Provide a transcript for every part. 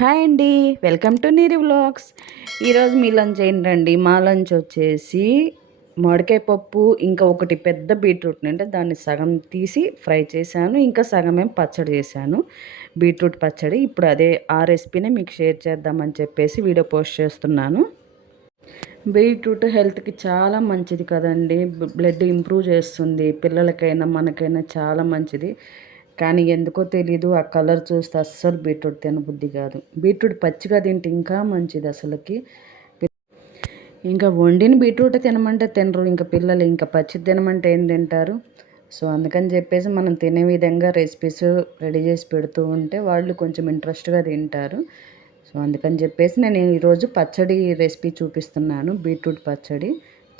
Hi అండి, welcome to నీరి vlogs. ఈరోజు మీ lunch ఏంటండి? మా లంచ్ వచ్చేసి మామిడికాయ పప్పు, ఇంకా ఒకటి పెద్ద బీట్రూట్ అంటే దాన్ని సగం తీసి ఫ్రై చేశాను, ఇంకా సగం పచ్చడి చేశాను, బీట్రూట్ పచ్చడి. ఇప్పుడు అదే ఆ రెసిపీనే మీకు షేర్ చేద్దామని చెప్పేసి వీడియో పోస్ట్ చేస్తున్నాను. బీట్రూట్ హెల్త్కి చాలా మంచిది కదండి, బ్లడ్ ఇంప్రూవ్ చేస్తుంది, పిల్లలకైనా మనకైనా చాలా మంచిది. కానీ ఎందుకో తెలీదు, ఆ కలర్ చూస్తే అస్సలు బీట్రూట్ తినబుద్ధి కాదు. బీట్రూట్ పచ్చిగా తింటే ఇంకా మంచిది అసలుకి. ఇంకా వండిన బీట్రూట్ తినమంటే తినరు ఇంకా పిల్లలు, ఇంకా పచ్చి తినమంటే ఏం తింటారు? సో అందుకని చెప్పేసి మనం తినే విధంగా రెసిపీస్ రెడీ చేసి పెడుతూ ఉంటే వాళ్ళు కొంచెం ఇంట్రెస్ట్గా తింటారు. సో అందుకని చెప్పేసి నేను ఈరోజు పచ్చడి రెసిపీ చూపిస్తున్నాను. బీట్రూట్ పచ్చడి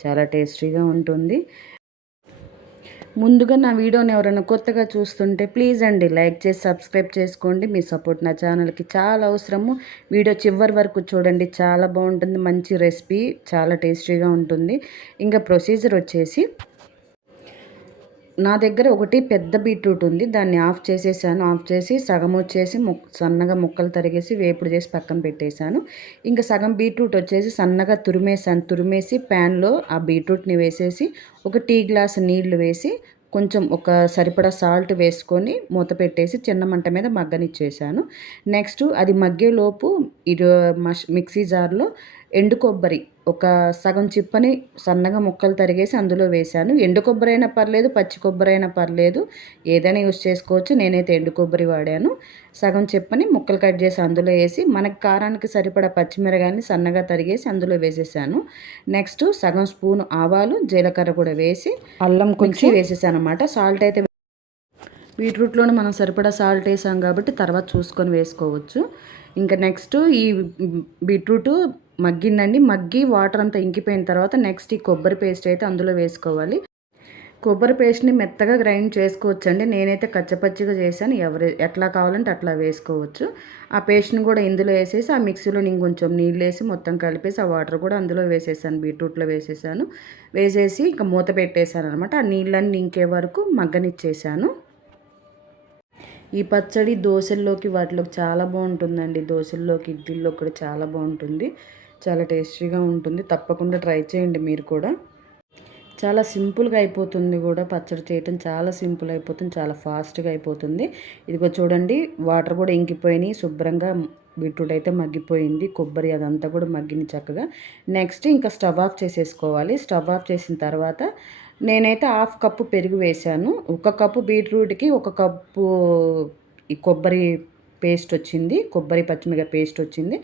చాలా టేస్టీగా ఉంటుంది. ముందుగా నా వీడియోని ఎవరైనా కొత్తగా చూస్తుంటే ప్లీజ్ అండి లైక్ చేసి సబ్స్క్రైబ్ చేసుకోండి. మీ సపోర్ట్ నా ఛానల్కి చాలా అవసరము. వీడియో చివరి వరకు చూడండి, చాలా బాగుంటుంది, మంచి రెసిపీ, చాలా టేస్టీగా ఉంటుంది. ఇంకా ప్రొసీజర్ వచ్చేసి, నా దగ్గర ఒకటి పెద్ద బీట్రూట్ ఉంది, దాన్ని ఆఫ్ చేసేసాను. ఆఫ్ చేసి సగం వచ్చేసి సన్నగా ముక్కలు తరిగేసి వేపుడు చేసి పక్కన పెట్టేశాను. ఇంకా సగం బీట్రూట్ వచ్చేసి సన్నగా తురిమేసి ప్యాన్లో ఆ బీట్రూట్ని వేసేసి ఒక టీ గ్లాస్ నీళ్లు వేసి కొంచెం ఒక సరిపడా సాల్ట్ వేసుకొని మూత పెట్టేసి చిన్న మంట మీద మగ్గనిచ్చేసాను. నెక్స్ట్ అది మగ్గేలోపు మిక్సీ జార్లో ఎండు కొబ్బరి ఒక సగం చిప్పని సన్నగా ముక్కలు తరిగేసి అందులో వేశాను. ఎండు కొబ్బరి అయినా పర్లేదు, పచ్చి కొబ్బరి అయినా పర్లేదు, ఏదైనా యూస్ చేసుకోవచ్చు. నేనైతే ఎండు కొబ్బరి వాడాను. సగం చిప్పని ముక్కలు కట్ చేసి అందులో వేసి మనకి కారానికి సరిపడా పచ్చిమిరకాయని సన్నగా తరిగేసి అందులో వేసేసాను. నెక్స్ట్ సగం స్పూన్ ఆవాలు, జీలకర్ర కూడా వేసి అల్లం కొంచెం వేసేసాను అనమాట. సాల్ట్ అయితే బీట్రూట్లోనే మనం సరిపడా సాల్ట్ వేసాం కాబట్టి తర్వాత చూసుకొని వేసుకోవచ్చు. ఇంకా నెక్స్ట్ ఈ బీట్రూట్ మగ్గిందండి, మగ్గి వాటర్ అంతా ఇంకిపోయిన తర్వాత నెక్స్ట్ ఈ కొబ్బరి పేస్ట్ అయితే అందులో వేసుకోవాలి. కొబ్బరి పేస్ట్ని మెత్తగా గ్రైండ్ చేసుకోవచ్చండి, నేనైతే కచ్చపచ్చిగా చేశాను. ఎట్లా కావాలంటే అట్లా వేసుకోవచ్చు. ఆ పేస్ట్ని కూడా ఇందులో వేసేసి ఆ మిక్సీలో నేను కొంచెం నీళ్ళు వేసి మొత్తం కలిపేసి ఆ వాటర్ కూడా అందులో వేసేసాను, బీట్రూట్లో వేసేసాను. వేసేసి ఇంకా మూత పెట్టేశాను అనమాట. ఆ నీళ్ళని ఇంకే వరకు మగ్గనిచ్చేసాను. ఈ పచ్చడి దోశల్లోకి వాటిలోకి చాలా బాగుంటుందండి. దోశల్లోకి, ఇడ్లీలో కూడా చాలా బాగుంటుంది, చాలా టేస్టీగా ఉంటుంది. తప్పకుండా ట్రై చేయండి మీరు కూడా. చాలా సింపుల్గా అయిపోతుంది కూడా, పచ్చడి చేయటం చాలా సింపుల్ అయిపోతుంది, చాలా ఫాస్ట్గా అయిపోతుంది. ఇదిగో చూడండి, వాటర్ కూడా ఇంకిపోయినాయి శుభ్రంగా, బీట్రూట్ అయితే మగ్గిపోయింది, కొబ్బరి అదంతా కూడా మగ్గింది చక్కగా. నెక్స్ట్ ఇంకా స్టవ్ ఆఫ్ చేసేసుకోవాలి. స్టవ్ ఆఫ్ చేసిన తర్వాత నేనైతే 1/2 కప్పు పెరుగు వేశాను. 1 కప్పు బీట్రూట్కి 1 కప్పు ఈ కొబ్బరి పేస్ట్ వచ్చింది, కొబ్బరి పచ్చిమిరపకాయ పేస్ట్ వచ్చింది.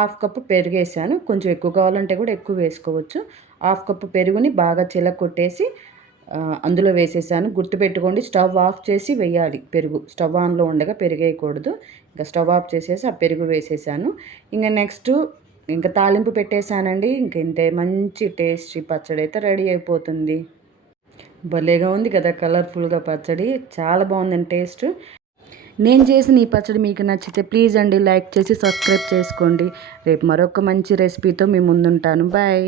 1/2 కప్పు పెరుగు వేసాను. కొంచెం ఎక్కువ కావాలంటే కూడా ఎక్కువ వేసుకోవచ్చు. 1/2 కప్పు పెరుగుని బాగా చిలక్కొట్టేసి అందులో వేసేసాను. గుర్తుపెట్టుకోండి, స్టవ్ ఆఫ్ చేసి వేయాలి పెరుగు, స్టవ్ ఆన్లో ఉండగా పెరుగు వేయకూడదు. ఇంకా స్టవ్ ఆఫ్ చేసేసి ఆ పెరుగు వేసేసాను. ఇంకా నెక్స్ట్ ఇంకా తాలింపు పెట్టేశానండి. ఇంక ఇంతే, మంచి టేస్టీ పచ్చడి అయితే రెడీ అయిపోతుంది. భలేగా ఉంది కదా కలర్ఫుల్గా పచ్చడి, చాలా బాగుందండి టేస్ట్. నేను చేసిన ఈ పచ్చడి మీకు నచ్చితే ప్లీజ్ అండి లైక్ చేసి సబ్స్క్రైబ్ చేసుకోండి. రేపు మరొక మంచి రెసిపీతో మీ ముందుంటాను. బాయ్.